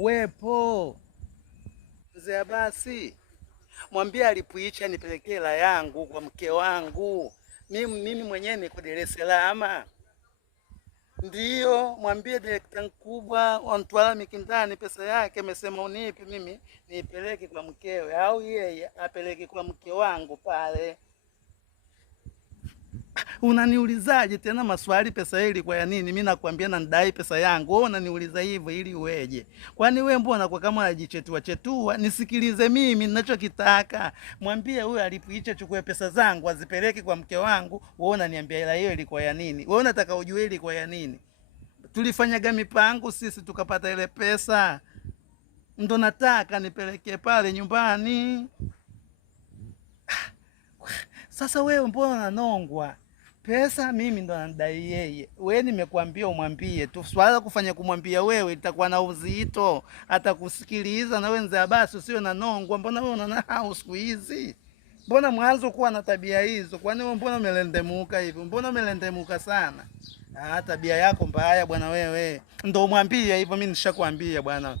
wepo. Mzee basi mwambie alipuicha nipelekee hela yangu kwa mke wangu. Mimi mwenyewe niko Dar es Salaam. Ndio, mwambie direkta mkubwa wa Mtwara Mikindani pesa yake amesema unipe mimi niipeleke kwa mkewe, au yeye apeleke kwa mke wangu pale. Unaniulizaje tena maswali? Pesa hili kwa ya nini? Mimi nakwambia na ndai pesa yangu. Wewe unaniuliza hivyo ili uweje? Kwani wewe mbona kwa kama unajichetua chetua? Nisikilize mimi ninachokitaka. Mwambie huyu alipoicha chukue pesa zangu azipeleke kwa mke wangu. Wewe unaniambia hela hiyo ilikuwa ya nini? Wewe unataka ujue ilikuwa ya nini? Tulifanyaga mipango sisi tukapata ile pesa. Ndo nataka nipeleke pale nyumbani. Sasa wewe mbona unanongwa? Pesa mimi ndo nadai yeye. Wewe nimekuambia umwambie tu. Swala kufanya kumwambia wewe itakuwa na uzito. Atakusikiliza na wewe Mzee basi usiwe na nongwa. Mbona wewe unanahau siku hizi? Mbona mwanzo kuwa na tabia hizo? Kwani wewe mbona umelendemuka hivi? Mbona umelendemuka sana? Tabia yako mbaya bwana wewe. Ndo umwambie hivyo, mimi nishakwambia bwana.